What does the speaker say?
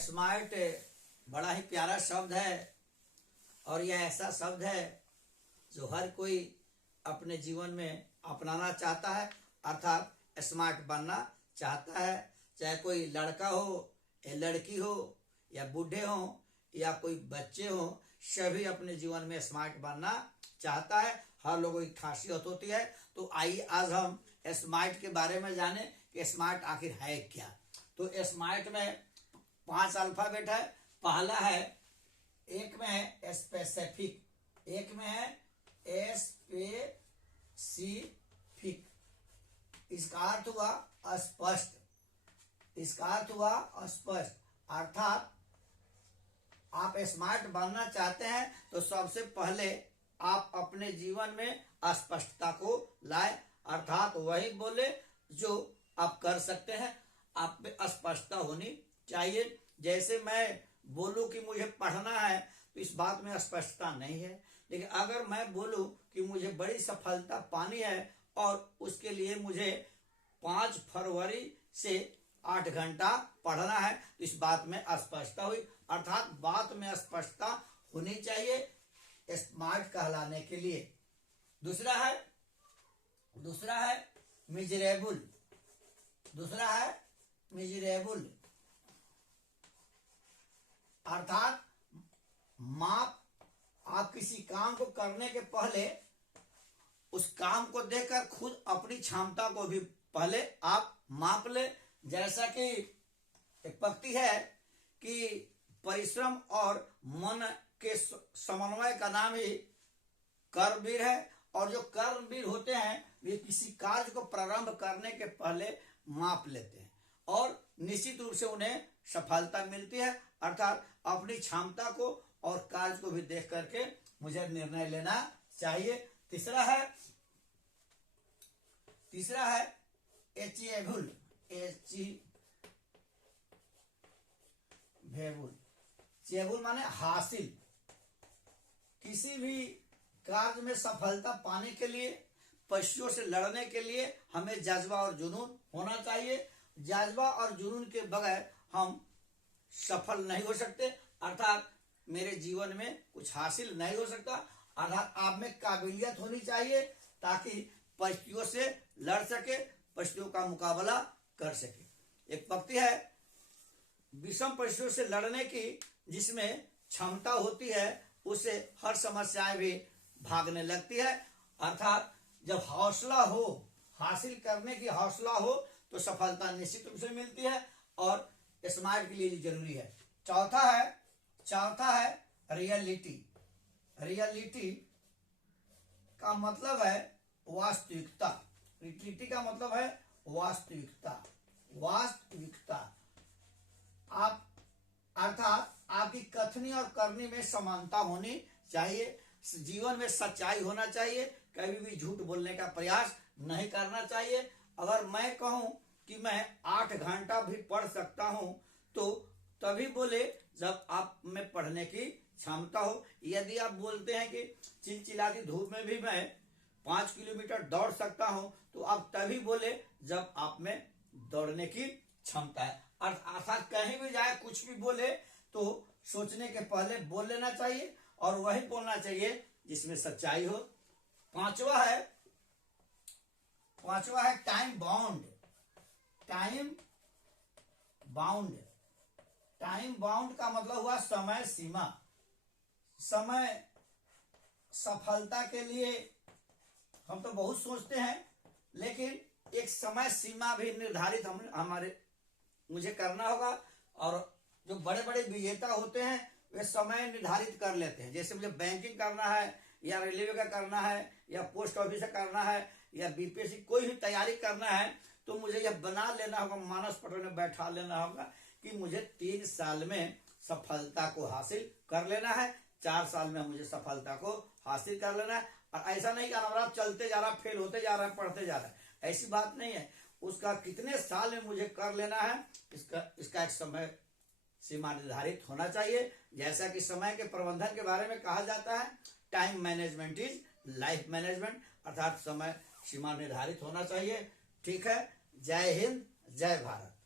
Smart बड़ा ही प्यारा शब्द है और यह ऐसा शब्द है जो हर कोई अपने जीवन में अपनाना चाहता है, अर्थात स्मार्ट बनना चाहता है। चाहे कोई लड़का हो या लड़की हो या बूढ़े हो या कोई बच्चे हो, सभी अपने जीवन में स्मार्ट बनना चाहता है। हर लोगों की खासियत होती है। तो आइए आज हम स्मार्ट के बारे में जाने कि स्मार्ट आखिर है क्या। तो स्मार्ट में 5 अल्फाबेट है। पहला है, एक में है स्पेसिफिक, एक में है स्पेसिफिक, इसका अर्थ हुआ स्पष्ट, इसका अर्थ हुआ स्पष्ट। अर्थात आप स्मार्ट बनना चाहते हैं तो सबसे पहले आप अपने जीवन में स्पष्टता को लाए, अर्थात वही बोले जो आप कर सकते हैं। आप में स्पष्टता होनी चाहिए। जैसे मैं बोलूं कि मुझे पढ़ना है तो इस बात में स्पष्टता नहीं है, लेकिन अगर मैं बोलूं कि मुझे बड़ी सफलता पानी है और उसके लिए मुझे 5 फरवरी से 8 घंटा पढ़ना है तो इस बात में स्पष्टता हुई। अर्थात बात में स्पष्टता होनी चाहिए स्मार्ट कहलाने के लिए। दूसरा है मिजरेबल, दूसरा है मिजरेबल, अर्थात आप किसी काम को करने के पहले उस काम को देखकर खुद अपनी क्षमता को भी पहले आप माप ले। जैसा कि एक पंक्ति है कि परिश्रम और मन के समन्वय का नाम ही कर्मवीर है, और जो कर्मवीर होते हैं वे किसी कार्य को प्रारंभ करने के पहले माप लेते हैं और निश्चित रूप से उन्हें सफलता मिलती है। अर्थात अपनी क्षमता को और कार्य को भी देख करके मुझे निर्णय लेना चाहिए। तीसरा है अचीवेबल, अचीवेबल माने हासिल। किसी भी कार्य में सफलता पाने के लिए, परिस्थितियों से लड़ने के लिए हमें जज्बा और जुनून होना चाहिए। जज्बा और जुनून के बगैर हम सफल नहीं हो सकते, अर्थात मेरे जीवन में कुछ हासिल नहीं हो सकता। अर्थात आप में काबिलियत होनी चाहिए ताकि परिस्थितियों से लड़ सके, परिस्थितियों का मुकाबला कर सके। एक पंक्ति है, विषम परिस्थितियों से लड़ने की जिसमें क्षमता होती है उसे हर समस्याएं भी भागने लगती है। अर्थात जब हौसला हो, हासिल करने की हौसला हो तो सफलता निश्चित रूप से मिलती है और स्मार्ट के लिए जरूरी है। चौथा है रियलिटी। रियलिटी का मतलब है वास्तविकता। रियलिटी का मतलब है वास्तविकता, वास्तविकता। आप अर्थात आपकी कथनी और करनी में समानता होनी चाहिए। जीवन में सच्चाई होना चाहिए, कभी भी झूठ बोलने का प्रयास नहीं करना चाहिए। अगर मैं कहूं कि मैं 8 घंटा भी पढ़ सकता हूं तो तभी बोले जब आप में पढ़ने की क्षमता हो। यदि आप बोलते हैं कि चिलचिलाती धूप में भी मैं 5 किलोमीटर दौड़ सकता हूं तो आप तभी बोले जब आप में दौड़ने की क्षमता है। अर्थात कहीं भी जाए, कुछ भी बोले तो सोचने के पहले बोल लेना चाहिए और वही बोलना चाहिए जिसमें सच्चाई हो। पांचवा है टाइम बाउंड। टाइम बाउंड का मतलब हुआ समय सीमा। समय सफलता के लिए हम तो बहुत सोचते हैं, लेकिन एक समय सीमा भी निर्धारित मुझे करना होगा। और जो बड़े बड़े विजेता होते हैं वे समय निर्धारित कर लेते हैं। जैसे मुझे बैंकिंग करना है या रेलवे का करना है या पोस्ट ऑफिस का करना है या बीपीएससी कोई भी तैयारी करना है तो मुझे यह बना लेना होगा, मानस पटल में बैठा लेना होगा कि मुझे 3 साल में सफलता को हासिल कर लेना है, 4 साल में मुझे सफलता को हासिल कर लेना है। और ऐसा नहीं कि अनवरत चलते जा रहा, फेल होते जा रहा है, पढ़ते जा रहा है, ऐसी बात नहीं है। उसका कितने साल में मुझे कर लेना है इसका एक समय सीमा निर्धारित होना चाहिए। जैसा कि समय के प्रबंधन के बारे में कहा जाता है, time management is life management, अर्थात समय सीमा निर्धारित होना चाहिए। ठीक है, जय हिंद, जय भारत।